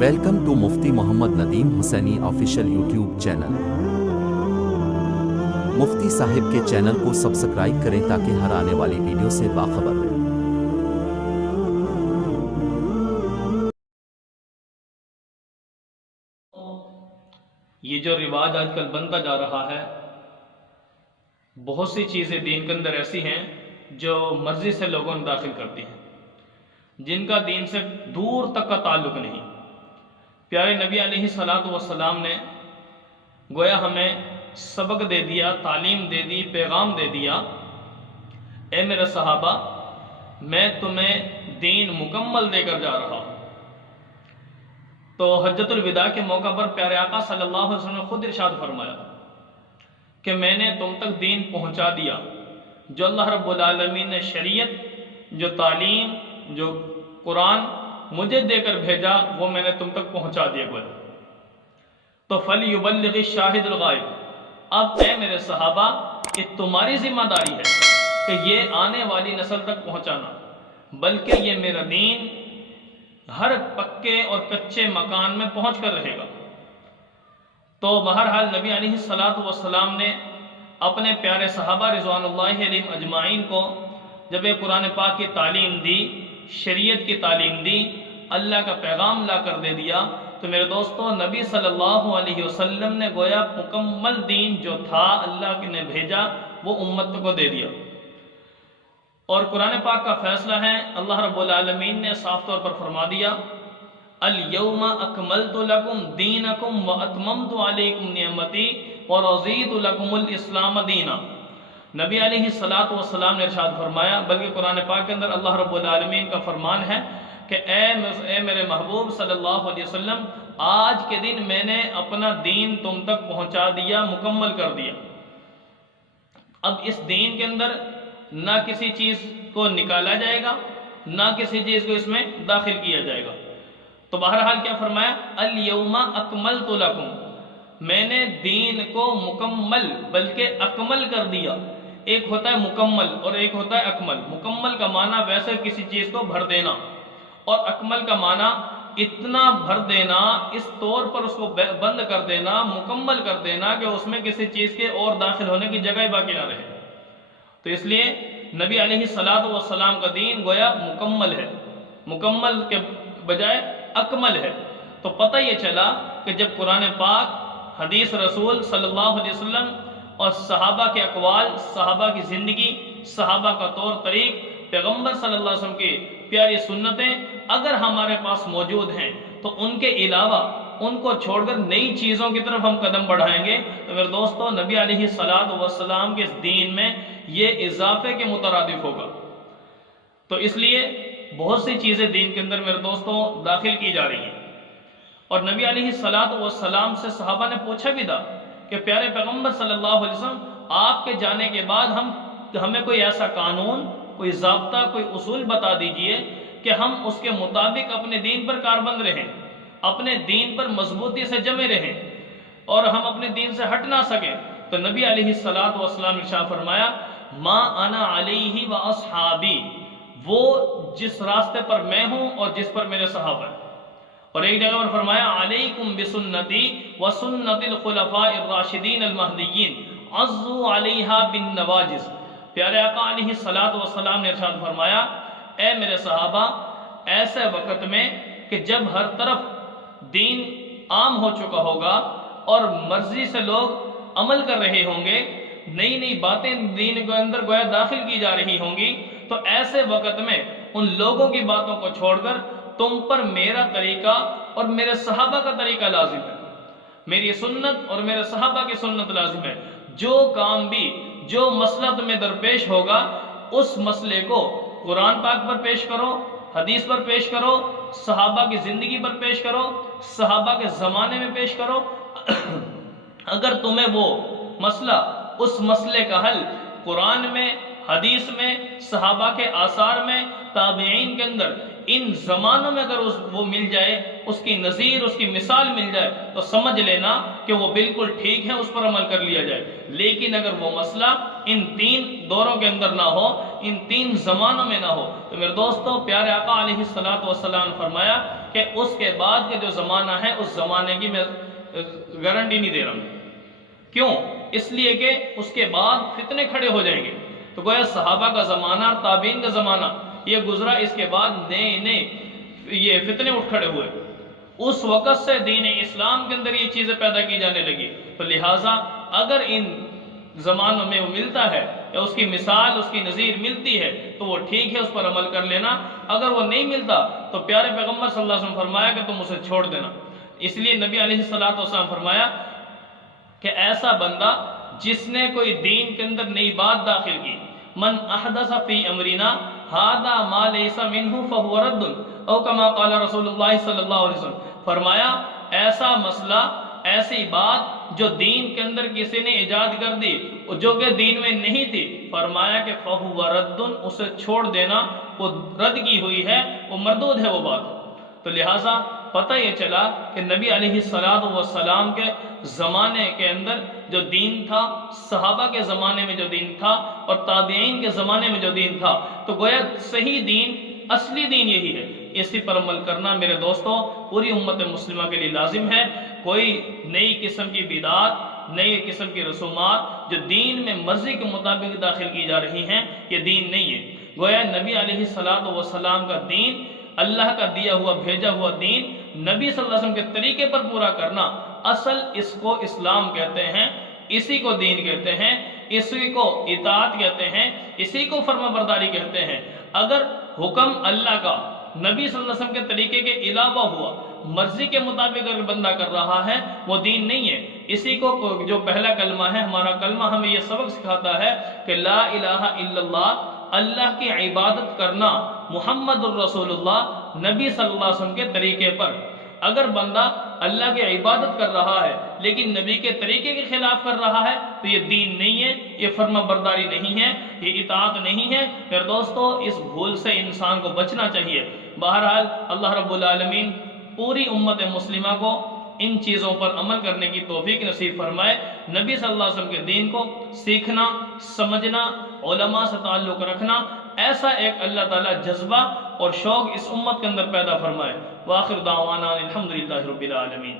Welcome to Mufti Muhammad Nadeem Hussaini official YouTube channel. Mufti صاحب کے channel کو سبسکرائب کریں تاکہ ہر آنے والی ویڈیو سے باخبر رہیں۔ یہ جو رواج آج کل بنتا جا رہا ہے، بہت سی چیزیں دین کے اندر ایسی ہیں جو مرضی سے لوگوں نے داخل کرتی ہیں، جن کا دین سے دور تک کا تعلق نہیں۔ پیارے نبی علیہ الصلوۃ والسلام نے گویا ہمیں سبق دے دیا، تعلیم دے دی، پیغام دے دیا، اے میرے صحابہ، میں تمہیں دین مکمل دے کر جا رہا ہوں۔ تو حجۃ الوداع کے موقع پر پیارے آقا صلی اللہ علیہ وسلم نے خود ارشاد فرمایا کہ میں نے تم تک دین پہنچا دیا، جو اللہ رب العالمین نے شریعت، جو تعلیم، جو قرآن مجھے دے کر بھیجا، وہ میں نے تم تک پہنچا دیا گویا۔ تو فَلْيُبَلِّغِ الشَّاهِدُ الْغَائِبُ، اب اے میرے صحابہ، یہ تمہاری ذمہ داری ہے کہ یہ آنے والی نسل تک پہنچانا، بلکہ یہ میرا دین ہر پکے اور کچے مکان میں پہنچ کر رہے گا۔ تو بہرحال نبی علیہ الصلوۃ والسلام نے اپنے پیارے صحابہ رضوان اللہ علیہم اجمعین کو جب یہ قرآن پاک کی تعلیم دی، شریعت کی تعلیم دی، اللہ کا پیغام لا کر دے دیا، تو میرے دوستو نبی صلی اللہ علیہ وسلم نے گویا مکمل دین جو تھا اللہ نے بھیجا وہ امت کو دے دیا۔ اور قرآن پاک کا فیصلہ ہے، اللہ رب العالمین نے صاف طور پر فرما دیا، الَّيَوْمَ أَكْمَلْتُ لَكُمْ دِينَكُمْ وَأَتْمَمْتُ عَلَيْكُمْ نِعْمَتِي وَرَضِيتُ لَكُمُ الْإِسْلَامَ دِينًا۔ نبی علیہ الصلوۃ والسلام نے ارشاد فرمایا، بلکہ قرآن پاک کے اندر اللہ رب العالمین کا فرمان ہے کہ اے میرے محبوب صلی اللہ علیہ وسلم، آج کے دن میں نے اپنا دین تم تک پہنچا دیا، مکمل کر دیا۔ اب اس دین کے اندر نہ کسی چیز کو نکالا جائے گا، نہ کسی چیز کو اس میں داخل کیا جائے گا۔ تو بہرحال کیا فرمایا، الَّيَوْمَ أَكْمَلْتُ لَكُمْ، میں نے دین کو مکمل بلکہ اکمل کر دیا۔ ایک ہوتا ہے مکمل اور ایک ہوتا ہے اکمل۔ مکمل کا معنی ویسے کسی چیز کو بھر دینا، اور اکمل کا معنی اتنا بھر دینا، اس طور پر اس کو بند کر دینا، مکمل کر دینا کہ اس میں کسی چیز کے اور داخل ہونے کی جگہ باقی نہ رہے۔ تو اس لیے نبی علیہ الصلوۃ والسلام کا دین گویا مکمل ہے، مکمل کے بجائے اکمل ہے۔ تو پتہ یہ چلا کہ جب قرآن پاک، حدیث رسول صلی اللہ علیہ وسلم اور صحابہ کے اقوال، صحابہ کی زندگی، صحابہ کا طور طریق، پیغمبر صلی اللہ علیہ وسلم کی پیاری سنتیں اگر ہمارے پاس موجود ہیں تو ان کے علاوہ ان کو چھوڑ کر نئی چیزوں کی طرف ہم قدم بڑھائیں گے تو میرے دوستو نبی علیہ الصلوۃ والسلام کے اس دین میں یہ اضافے کے مترادف ہوگا۔ تو اس لیے بہت سی چیزیں دین کے اندر میرے دوستو داخل کی جا رہی ہیں۔ اور نبی علیہ الصلوۃ والسلام سے صحابہ نے پوچھا بھی تھا کہ پیارے پیغمبر صلی اللہ علیہ وسلم، آپ کے جانے کے بعد ہمیں کوئی ایسا قانون، کوئی ضابطہ، کوئی اصول بتا دیجئے کہ ہم اس کے مطابق اپنے دین پر کاربند رہیں، اپنے دین پر مضبوطی سے جمے رہیں اور ہم اپنے دین سے ہٹ نہ سکیں۔ تو نبی علیہ الصلوۃ والسلام نے ارشاد فرمایا، ما انا علیہ واصحابی، وہ جس راستے پر میں ہوں اور جس پر میرے صحابہ ہیں۔ اور ایک جگہ پر فرمایا، علیکم بسنتی وسنت الخلفاء الراشدین المہدیین عضوا علیہا بالنواجذ۔ پیارے آقا علیہ الصلوۃ والسلام نے ارشاد فرمایا، اے میرے صحابہ، ایسے وقت میں کہ جب ہر طرف دین عام ہو چکا ہوگا اور مرضی سے لوگ عمل کر رہے ہوں گے، نئی نئی باتیں دین کے اندر گویا داخل کی جا رہی ہوں گی، تو ایسے وقت میں ان لوگوں کی باتوں کو چھوڑ کر تم پر میرا طریقہ اور میرے صحابہ کا طریقہ لازم ہے، میری سنت اور میرے صحابہ کی سنت لازم ہے۔ جو کام بھی، جو مسئلہ تمہیں درپیش ہوگا، اس مسئلے کو قرآن پاک پر پیش کرو، حدیث پر پیش کرو، صحابہ کی زندگی پر پیش کرو، صحابہ کے زمانے میں پیش کرو۔ اگر تمہیں وہ مسئلہ، اس مسئلے کا حل قرآن میں، حدیث میں، صحابہ کے آثار میں، تابعین کے اندر، ان زمانوں میں اگر وہ مل جائے، اس کی نظیر، اس کی مثال مل جائے، تو سمجھ لینا کہ وہ بالکل ٹھیک ہے، اس پر عمل کر لیا جائے۔ لیکن اگر وہ مسئلہ ان تین دوروں کے اندر نہ ہو، ان تین زمانوں میں نہ ہو، تو میرے دوستو پیارے آقا علیہ الصلوۃ والسلام نے فرمایا کہ کہ اس کے بعد کے جو زمانہ ہے اس زمانے کی میں گارنٹی نہیں دے رہا ہوں۔ کیوں؟ اس لیے کہ اس کے بعد فتنے کھڑے ہو جائیں گے۔ تو گویا صحابہ کا زمانہ اور تابعین کا زمانہ یہ گزرا، اس کے بعد نئے یہ فتنے اٹھ کھڑے ہوئے، اس وقت سے دین اسلام کے اندر یہ چیزیں پیدا کی جانے لگی۔ تو لہٰذا اگر ان زمانوں میں وہ ملتا ہے یا اس کی مثال، اس کی نظیر ملتی ہے تو وہ ٹھیک ہے، اس پر عمل کر لینا۔ اگر وہ نہیں ملتا تو پیارے پیغمبر صلی اللہ علیہ وسلم فرمایا کہ تم اسے چھوڑ دینا۔ اس لیے نبی علیہ السلام فرمایا کہ ایسا بندہ جس نے کوئی دین کے اندر نئی بات داخل کی، من احدث فی امرنا ھذا ما لیس منہ فہو رد، او کما قال رسول اللہ صلی اللہ علیہ وسلم، فرمایا ایسا مسئلہ، ایسی بات جو دین کے اندر کسی نے ایجاد کر دی جو کہ دین میں نہیں تھی، فرمایا کہ فہو رد، اسے چھوڑ دینا، وہ رد کی ہوئی ہے، وہ مردود ہے وہ بات۔ تو لہٰذا پتہ یہ چلا کہ نبی علیہ السلام کے زمانے کے اندر جو دین تھا، صحابہ کے زمانے میں جو دین تھا اور تابعین کے زمانے میں جو دین تھا، تو گویا صحیح دین، اصلی دین یہی ہے۔ اسی پر عمل کرنا میرے دوستوں پوری امت مسلمہ کے لیے لازم ہے۔ کوئی نئی قسم کی بدعات، نئی قسم کی رسومات جو دین میں مرضی کے مطابق داخل کی جا رہی ہیں، یہ دین نہیں ہے۔ گویا نبی علیہ السلام کا دین، اللہ کا دیا ہوا بھیجا ہوا دین، نبی صلی اللہ علیہ وسلم کے طریقے پر پورا کرنا، اصل اس کو اسلام کہتے ہیں، اسی کو دین کہتے ہیں، اسی کو اطاعت کہتے ہیں، اسی کو فرما برداری کہتے ہیں۔ اگر حکم اللہ کا نبی صلی اللہ علیہ وسلم کے طریقے کے علاوہ ہوا، مرضی کے مطابق اگر بندہ کر رہا ہے، وہ دین نہیں ہے۔ اسی کو جو پہلا کلمہ ہے، ہمارا کلمہ ہمیں یہ سبق سکھاتا ہے کہ لا الہ الا اللہ، اللہ کی عبادت کرنا، محمد الرسول اللہ، نبی صلی اللہ علیہ وسلم کے طریقے پر۔ اگر بندہ اللہ کی عبادت کر رہا ہے لیکن نبی کے طریقے کے خلاف کر رہا ہے تو یہ دین نہیں ہے، یہ فرما برداری نہیں ہے، یہ اطاعت نہیں ہے۔ پھر دوستو اس بھول سے انسان کو بچنا چاہیے۔ بہرحال اللہ رب العالمین پوری امت مسلمہ کو ان چیزوں پر عمل کرنے کی توفیق نصیب فرمائے۔ نبی صلی اللہ علیہ وسلم کے دین کو سیکھنا، سمجھنا، علماء سے تعلق رکھنا، ایسا ایک اللہ تعالیٰ جذبہ اور شوق اس امت کے اندر پیدا فرمائے۔ وآخر دعوانا الحمدللہ رب العالمین۔